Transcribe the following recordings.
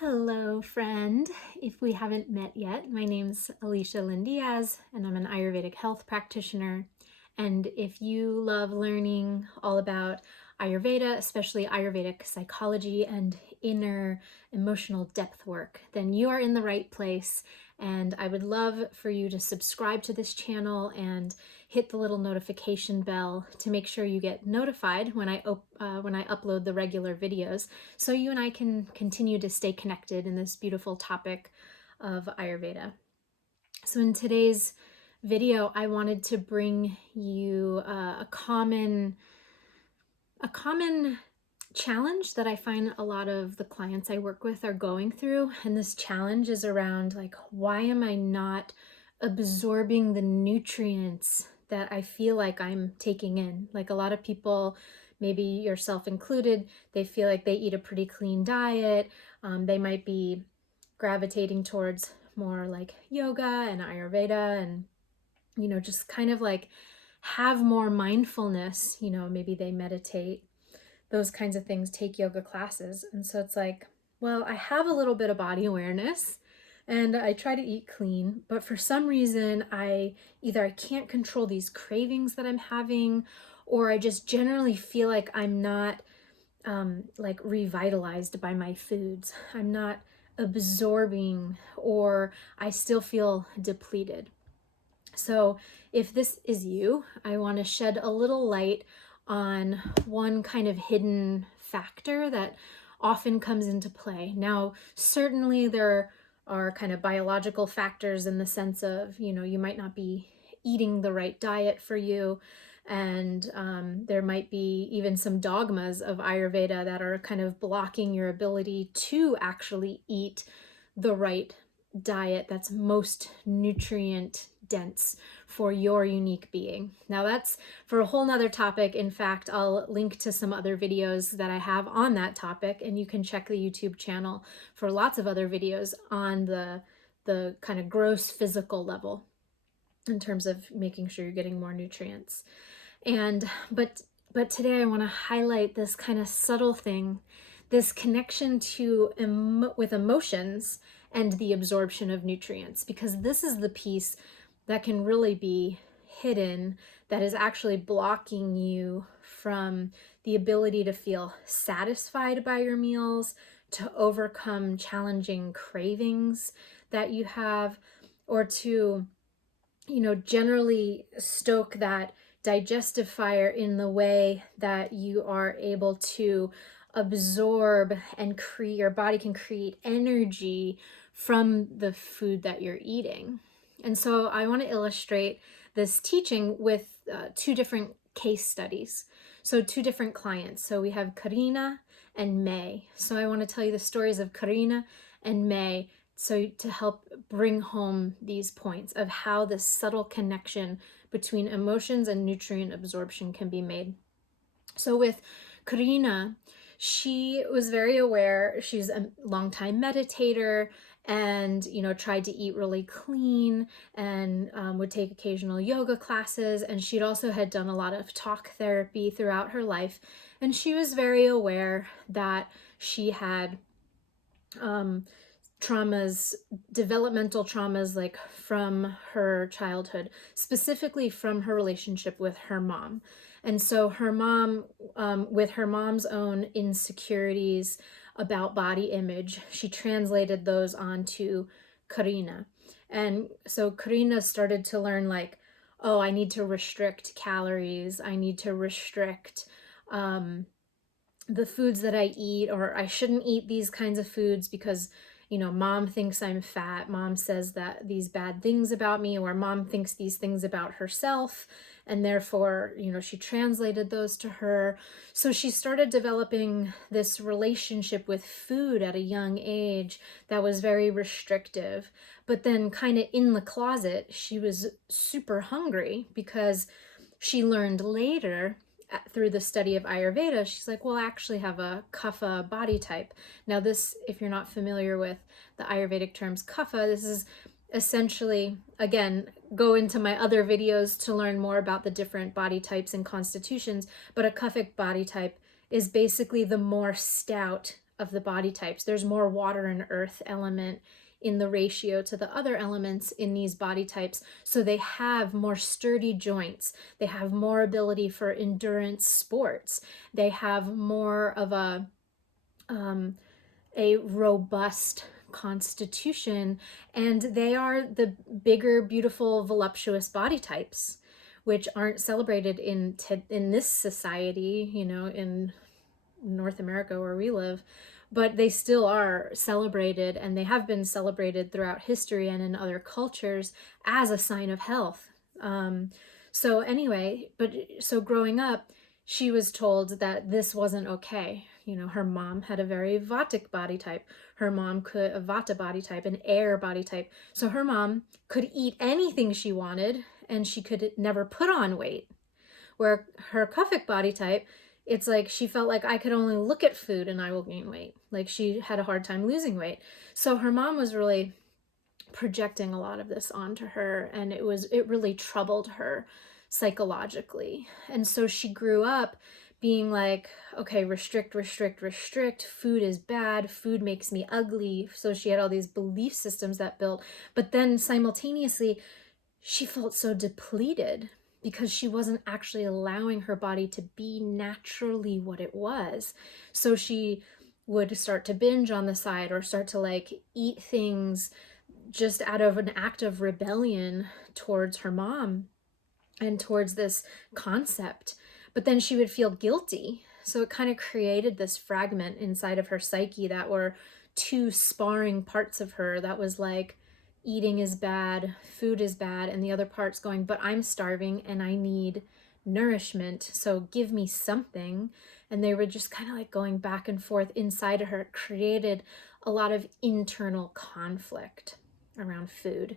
Hello, friend. If we haven't met yet, my name's Alicia Lynn Diaz, and I'm an Ayurvedic health practitioner. And if you love learning all about Ayurveda, especially Ayurvedic psychology and inner emotional depth work, then you are in the right place. And I would love for you to subscribe to this channel and hit the little notification bell to make sure you get notified when I upload the regular videos, so you and I can continue to stay connected in this beautiful topic of Ayurveda. So in today's video, I wanted to bring you a common challenge that I find a lot of the clients I work with are going through. And this challenge is around, like, why am I not absorbing the nutrients that I feel like I'm taking in? Like, a lot of people, maybe yourself included, they feel like they eat a pretty clean diet. They might be gravitating towards more like yoga and Ayurveda and, just kind of like have more mindfulness. Maybe they meditate, those kinds of things, take yoga classes. And so it's like, well, I have a little bit of body awareness and I try to eat clean, but for some reason I can't control these cravings that I'm having, or I just generally feel like I'm not like revitalized by my foods. I'm not absorbing, or I still feel depleted. So if this is you, I want to shed a little light on one kind of hidden factor that often comes into play. Now, certainly there are kind of biological factors in the sense of, you might not be eating the right diet for you. And there might be even some dogmas of Ayurveda that are kind of blocking your ability to actually eat the right diet that's most nutrient dense for your unique being. Now that's for a whole nother topic. In fact, I'll link to some other videos that I have on that topic, and you can check the YouTube channel for lots of other videos on the kind of gross physical level in terms of making sure you're getting more nutrients. But today I want to highlight this kind of subtle thing, this connection with emotions and the absorption of nutrients, because this is the piece that can really be hidden, that is actually blocking you from the ability to feel satisfied by your meals, to overcome challenging cravings that you have, or to, generally stoke that digestive fire in the way that you are able to absorb and your body can create energy from the food that you're eating. And so I want to illustrate this teaching with two different case studies. So two different clients. So we have Karina and May. So I want to tell you the stories of Karina and May, so to help bring home these points of how this subtle connection between emotions and nutrient absorption can be made. So with Karina, she was very aware. She's a longtime meditator and, tried to eat really clean and would take occasional yoga classes. And she'd also had done a lot of talk therapy throughout her life. And she was very aware that she had traumas, developmental traumas, like from her childhood, specifically from her relationship with her mom. And so her mom, with her mom's own insecurities about body image, she translated those onto Karina. And so Karina started to learn, like, oh, I need to restrict calories. I need to restrict the foods that I eat, or I shouldn't eat these kinds of foods because mom thinks I'm fat. Mom says that these bad things about me, or mom thinks these things about herself. And therefore, she translated those to her. So she started developing this relationship with food at a young age that was very restrictive. But then kind of in the closet, she was super hungry because she learned later through the study of Ayurveda, she's like, well, I actually have a kapha body type. Now this, if you're not familiar with the Ayurvedic terms kapha, this is essentially, again, go into my other videos to learn more about the different body types and constitutions, but a kaphic body type is basically the more stout of the body types. There's more water and earth element in the ratio to the other elements in these body types. So they have more sturdy joints. They have more ability for endurance sports. They have more of a robust constitution, and they are the bigger, beautiful, voluptuous body types, which aren't celebrated in this society, you know, in North America where we live, but they still are celebrated, and they have been celebrated throughout history and in other cultures as a sign of health. So anyway, so growing up, she was told that this wasn't okay. You know, her mom had a very Vatic body type. Her mom could a Vata body type, an air body type. So her mom could eat anything she wanted, and she could never put on weight. Where her Kaphic body type, it's like she felt like I could only look at food and I will gain weight. Like she had a hard time losing weight. So her mom was really projecting a lot of this onto her, and it really troubled her psychologically. And so she grew up being like, okay, restrict, restrict, restrict. Food is bad. Food makes me ugly. So she had all these belief systems that built. But then simultaneously, she felt so depleted because she wasn't actually allowing her body to be naturally what it was. So she would start to binge on the side, or start to like eat things just out of an act of rebellion towards her mom and towards this concept. But then she would feel guilty. So it kind of created this fragment inside of her psyche that were two sparring parts of her that was like, eating is bad, food is bad, and the other part's going, but I'm starving and I need nourishment, so give me something. And they were just kind of like going back and forth inside of her. It created a lot of internal conflict around food.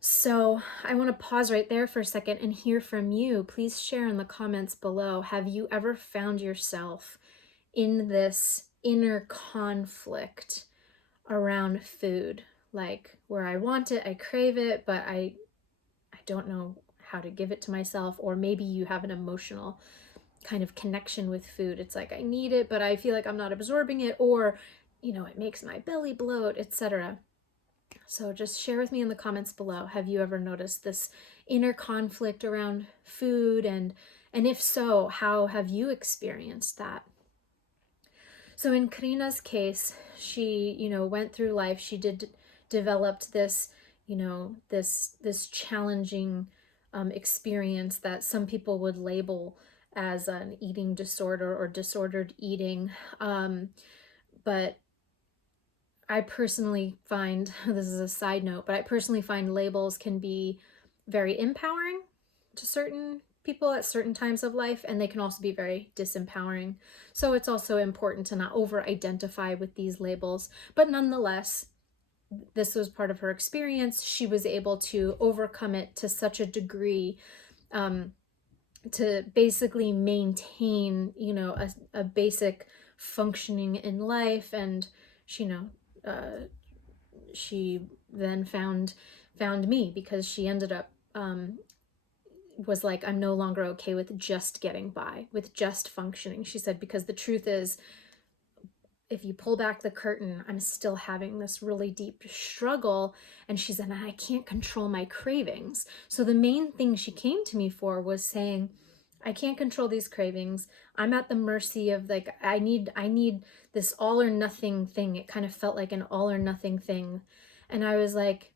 So I want to pause right there for a second and hear from you. Please share in the comments below. Have you ever found yourself in this inner conflict around food? Like where I want it, I crave it, but I don't know how to give it to myself. Or maybe you have an emotional kind of connection with food. It's like I need it, but I feel like I'm not absorbing it, or you know, it makes my belly bloat, etc. So just share with me in the comments below. Have you ever noticed this inner conflict around food? And if so, how have you experienced that? So in Karina's case, she, you know, went through life. She developed this, you know, this challenging experience that some people would label as an eating disorder or disordered eating. But I personally find, this is a side note, but I personally find labels can be very empowering to certain people at certain times of life, and they can also be very disempowering. So it's also important to not over-identify with these labels. But nonetheless, this was part of her experience. She was able to overcome it to such a degree to basically maintain, you know, a basic functioning in life. And she, you know, she then found me, because she ended up was like, I'm no longer okay with just getting by, with just functioning. She said, because the truth is, if you pull back the curtain, I'm still having this really deep struggle. And she said, I can't control my cravings. So the main thing she came to me for was saying, I can't control these cravings. I'm at the mercy of, like, I need this all or nothing thing. It kind of felt like an all or nothing thing. And I was like,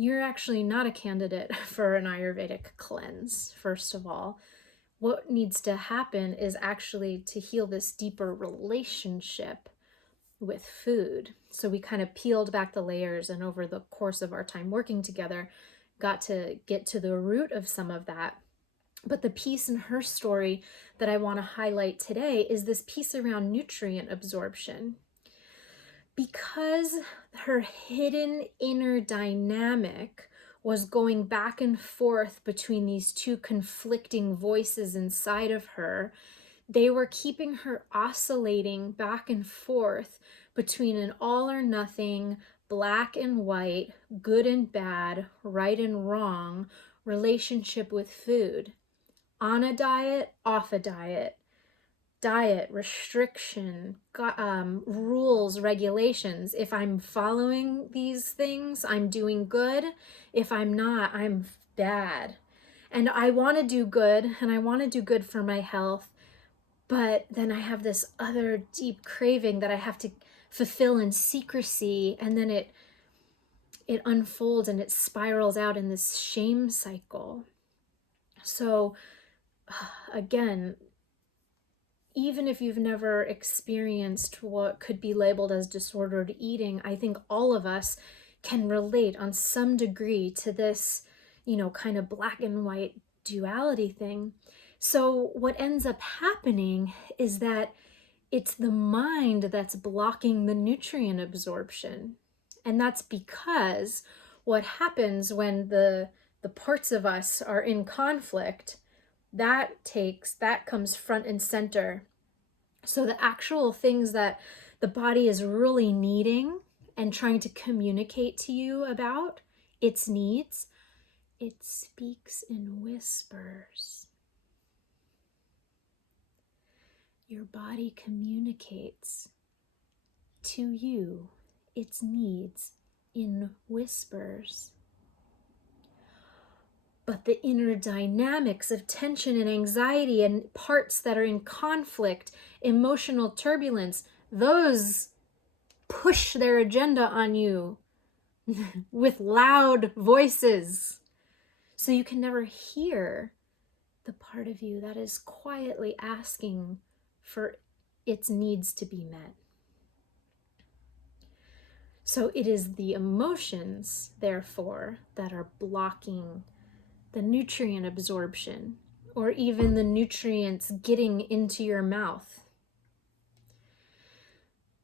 you're actually not a candidate for an Ayurvedic cleanse, first of all. What needs to happen is actually to heal this deeper relationship with food. So we kind of peeled back the layers, and over the course of our time working together, got to get to the root of some of that. But the piece in her story that I want to highlight today is this piece around nutrient absorption. Because her hidden inner dynamic was going back and forth between these two conflicting voices inside of her, they were keeping her oscillating back and forth between an all or nothing, black and white, good and bad, right and wrong relationship with food. On a diet, off a diet. diet, restriction, rules, regulations. If I'm following these things, I'm doing good. If I'm not, I'm bad. And I want to do good, and I want to do good for my health, but then I have this other deep craving that I have to fulfill in secrecy, and then it unfolds and it spirals out in this shame cycle. So again, even if you've never experienced what could be labeled as disordered eating, I think all of us can relate on some degree to this, kind of black and white duality thing. So what ends up happening is that it's the mind that's blocking the nutrient absorption. And that's because what happens when the parts of us are in conflict, that comes front and center. So the actual things that the body is really needing and trying to communicate to you about its needs, it speaks in whispers. Your body communicates to you its needs in whispers. But the inner dynamics of tension and anxiety and parts that are in conflict, emotional turbulence, those push their agenda on you with loud voices. So you can never hear the part of you that is quietly asking for its needs to be met. So it is the emotions, therefore, that are blocking the nutrient absorption, or even the nutrients getting into your mouth.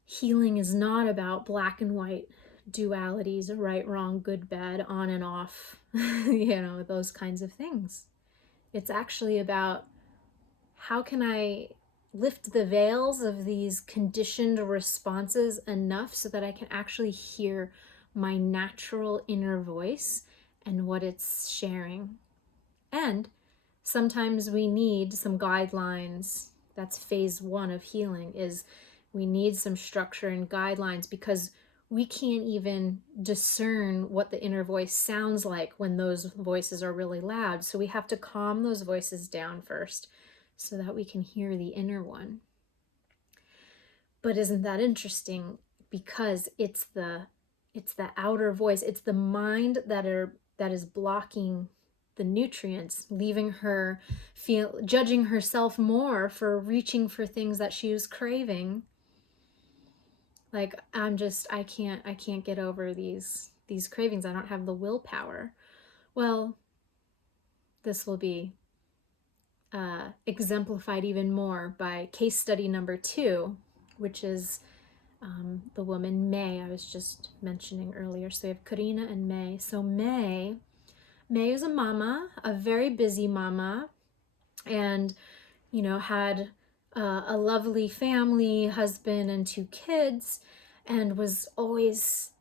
Healing is not about black and white dualities, right, wrong, good, bad, on and off, those kinds of things. It's actually about how can I lift the veils of these conditioned responses enough so that I can actually hear my natural inner voice and what it's sharing. And sometimes we need some guidelines. That's phase one of healing, is we need some structure and guidelines, because we can't even discern what the inner voice sounds like when those voices are really loud. So we have to calm those voices down first so that we can hear the inner one. But isn't that interesting? Because it's the outer voice, it's the mind that is blocking the nutrients, leaving her judging herself more for reaching for things that she was craving. Like, I can't get over these cravings. I don't have the willpower. Well, this will be exemplified even more by case study number 2, which is the woman May I was just mentioning earlier. So we have Karina and May. So May is a mama, a very busy mama, and had a lovely family, husband and 2 kids, and was always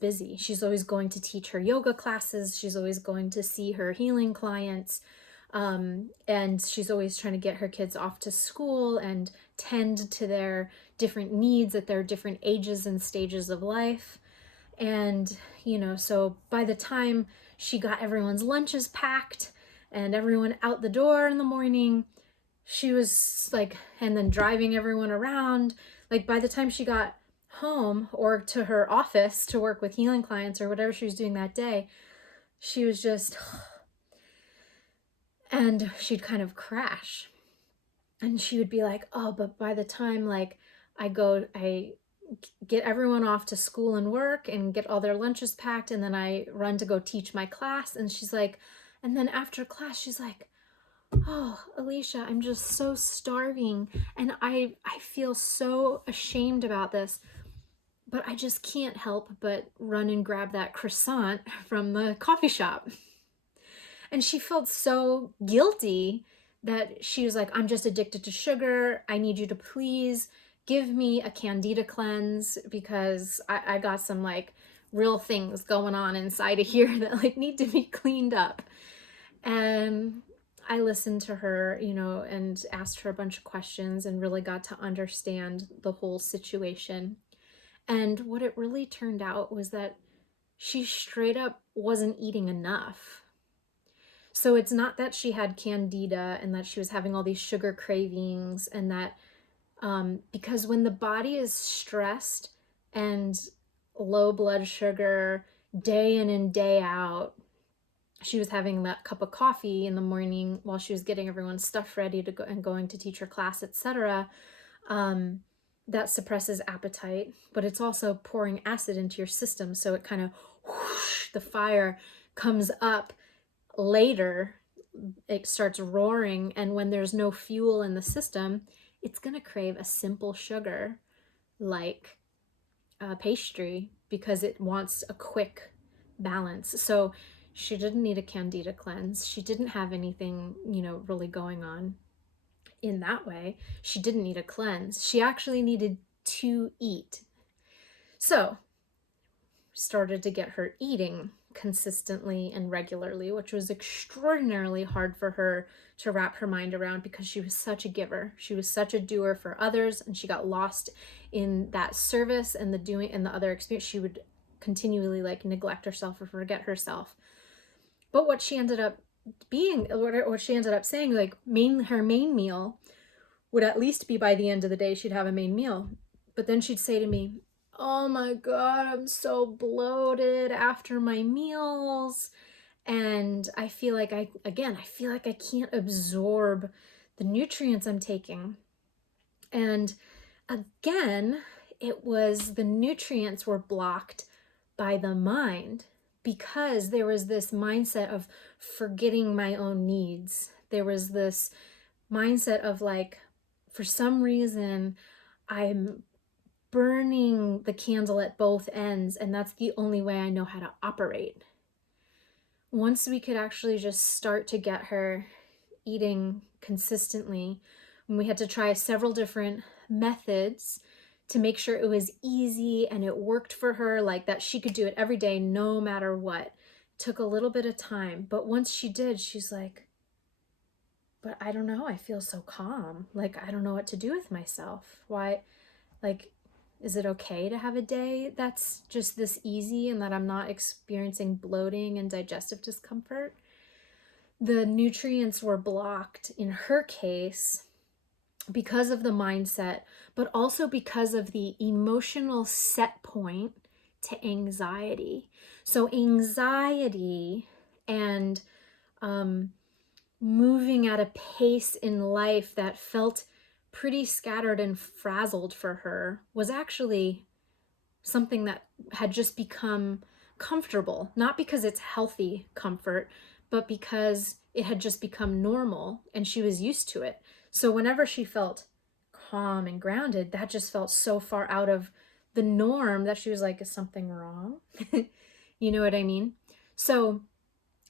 busy. She's always going to teach her yoga classes. She's always going to see her healing clients. And she's always trying to get her kids off to school and tend to their different needs at their different ages and stages of life. And, so by the time she got everyone's lunches packed and everyone out the door in the morning, she was like, and then driving everyone around, like by the time she got home or to her office to work with healing clients or whatever she was doing that day, she was just, and she'd kind of crash. And she would be like, oh, but by the time like I get everyone off to school and work and get all their lunches packed, and then I run to go teach my class, and she's like, and then after class she's like, oh, Alicia, I'm just so starving and I feel so ashamed about this, but I just can't help but run and grab that croissant from the coffee shop. And she felt so guilty that she was like, I'm just addicted to sugar. I need you to please give me a candida cleanse, because I got some like real things going on inside of here that like need to be cleaned up. And I listened to her, and asked her a bunch of questions and really got to understand the whole situation. And what it really turned out was that she straight up wasn't eating enough. So it's not that she had candida and that she was having all these sugar cravings, and that because when the body is stressed and low blood sugar day in and day out, she was having that cup of coffee in the morning while she was getting everyone's stuff ready to go and going to teach her class, etc. Um, that suppresses appetite, but it's also pouring acid into your system. So it kind of whoosh, the fire comes up later, it starts roaring, and when there's no fuel in the system, it's going to crave a simple sugar like pastry because it wants a quick balance. So she didn't need a candida cleanse. She didn't have anything, really going on in that way. She didn't need a cleanse. She actually needed to eat. So started to get her eating consistently and regularly, which was extraordinarily hard for her to wrap her mind around because she was such a giver. She was such a doer for others, and she got lost in that service and the doing and the other experience. She would continually neglect herself or forget herself. But what she ended up being, what she ended up saying, her main meal would at least be by the end of the day, she'd have a main meal. But then she'd say to me, "Oh my God, I'm so bloated after my meals. And I feel like I can't absorb the nutrients I'm taking." And again, it was the nutrients were blocked by the mind because there was this mindset of forgetting my own needs. There was this mindset of for some reason, I'm burning the candle at both ends, and that's the only way I know how to operate. Once we could actually just start to get her eating consistently, and we had to try several different methods to make sure it was easy and it worked for her, like that she could do it every day no matter what. It took a little bit of time, but once she did, she's like, "But I don't know, I feel so calm. I don't know what to do with myself. Why, is it okay to have a day that's just this easy and that I'm not experiencing bloating and digestive discomfort?" The nutrients were blocked in her case because of the mindset, but also because of the emotional set point to anxiety. So anxiety and moving at a pace in life that felt pretty scattered and frazzled for her was actually something that had just become comfortable, not because it's healthy comfort, but because it had just become normal and she was used to it. So whenever she felt calm and grounded, that just felt so far out of the norm that she was like, "Is something wrong?" You know what I mean? So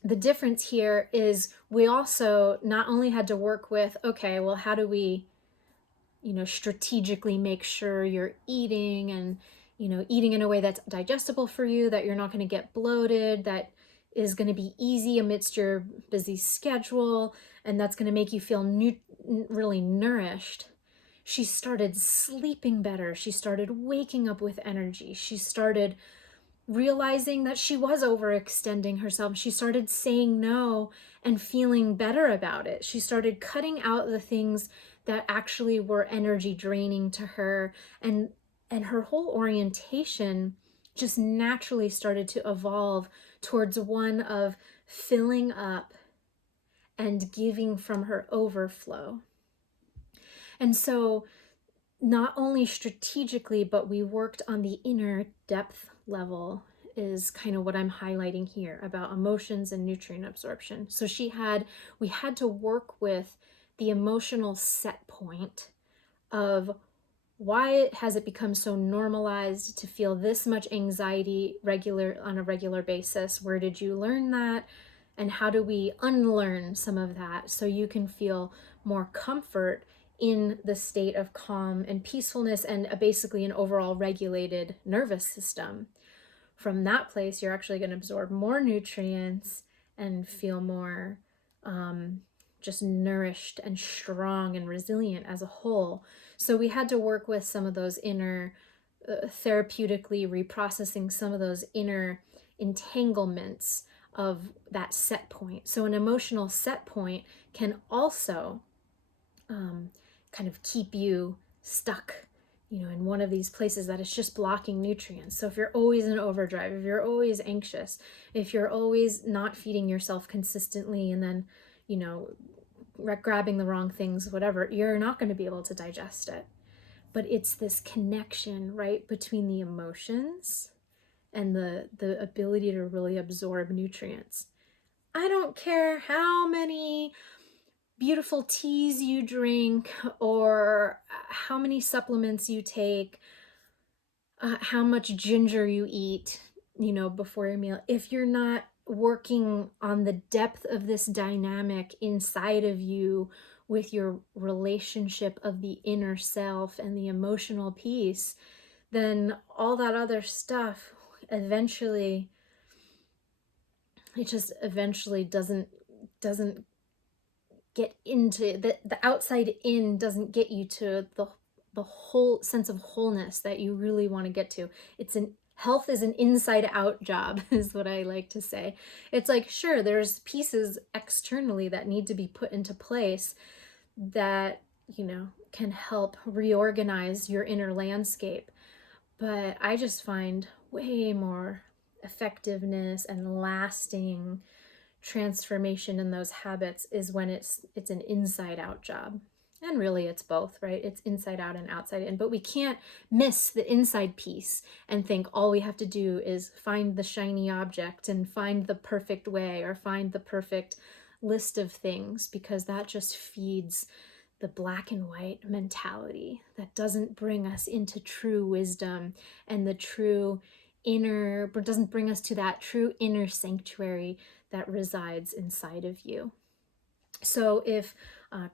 the difference here is we also not only had to work with, okay, well, how do we, strategically make sure you're eating and, eating in a way that's digestible for you, that you're not going to get bloated, that is going to be easy amidst your busy schedule, and that's going to make you feel really nourished. She started sleeping better. She started waking up with energy. She started realizing that she was overextending herself. She started saying no and feeling better about it. She started cutting out the things that actually were energy draining to her, and her whole orientation just naturally started to evolve towards one of filling up and giving from her overflow. And so not only strategically, but we worked on the inner depth level is kind of what I'm highlighting here about emotions and nutrient absorption. So we had to work with the emotional set point of why has it become so normalized to feel this much anxiety on a regular basis? Where did you learn that? And how do we unlearn some of that so you can feel more comfort in the state of calm and peacefulness and basically an overall regulated nervous system? From that place, you're actually going to absorb more nutrients and feel more just nourished and strong and resilient as a whole. So we had to work with some of those inner, therapeutically reprocessing some of those inner entanglements of that set point. So an emotional set point can also kind of keep you stuck, in one of these places that is just blocking nutrients. So if you're always in overdrive, if you're always anxious, if you're always not feeding yourself consistently and then, grabbing the wrong things, whatever, you're not going to be able to digest it. But it's this connection, right, between the emotions and the ability to really absorb nutrients. I don't care how many beautiful teas you drink or how many supplements you take, how much ginger you eat, before your meal. If you're not working on the depth of this dynamic inside of you with your relationship of the inner self and the emotional piece, then all that other stuff eventually, it just eventually doesn't get into the outside in, doesn't get you to the whole sense of wholeness that you really want to get to. Health is an inside out job, is what I like to say. It's like, sure, there's pieces externally that need to be put into place that, can help reorganize your inner landscape. But I just find way more effectiveness and lasting transformation in those habits is when it's an inside out job. And really it's both, right? It's inside out and outside in. But we can't miss the inside piece and think all we have to do is find the shiny object and find the perfect way or find the perfect list of things, because that just feeds the black and white mentality that doesn't bring us into true wisdom and the true inner, but doesn't bring us to that true inner sanctuary that resides inside of you. So if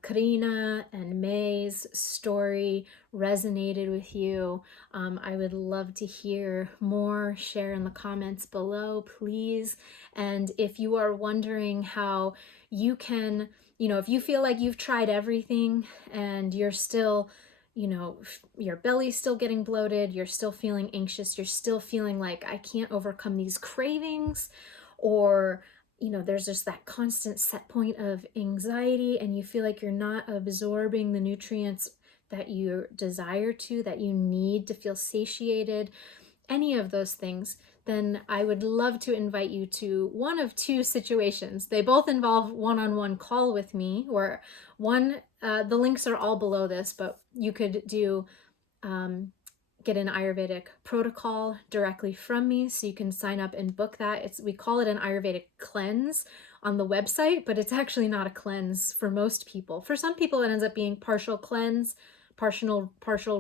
Karina and May's story resonated with you, I would love to hear more. Share in the comments below, please. And if you are wondering how you can, if you feel like you've tried everything and you're still, your belly's still getting bloated, you're still feeling anxious, you're still feeling like I can't overcome these cravings, or there's just that constant set point of anxiety and you feel like you're not absorbing the nutrients that you desire to, that you need to feel satiated, any of those things, then I would love to invite you to one of two situations. They both involve one-on-one call with me, or the links are all below this, but you could do get an Ayurvedic protocol directly from me, so you can sign up and book that. We call it an Ayurvedic cleanse on the website, but it's actually not a cleanse for most people. For some people, it ends up being partial cleanse, partial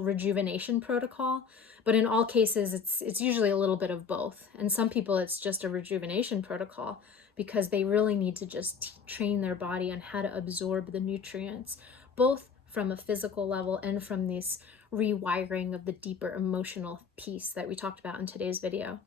rejuvenation protocol. But in all cases, it's usually a little bit of both. And some people, it's just a rejuvenation protocol because they really need to just train their body on how to absorb the nutrients, both from a physical level and from this rewiring of the deeper emotional piece that we talked about in today's video.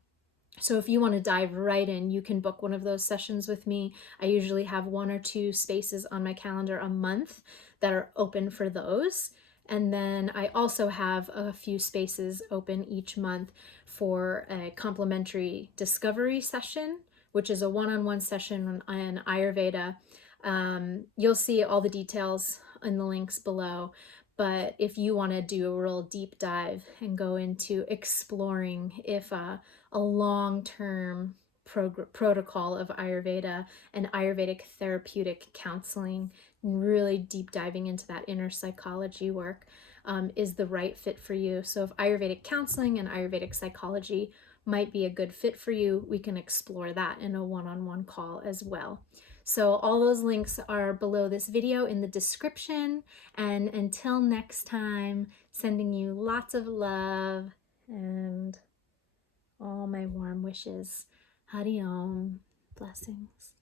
So if you want to dive right in, you can book one of those sessions with me. I usually have 1 or 2 spaces on my calendar a month that are open for those. And then I also have a few spaces open each month for a complimentary discovery session, which is a one-on-one session on Ayurveda. You'll see all the details in the links below. But if you want to do a real deep dive and go into exploring if a long-term protocol of Ayurveda and Ayurvedic therapeutic counseling, and really deep diving into that inner psychology work is the right fit for you. So if Ayurvedic counseling and Ayurvedic psychology might be a good fit for you, we can explore that in a one-on-one call as well. So all those links are below this video in the description. And until next time, sending you lots of love and all my warm wishes. Hari Om. Blessings.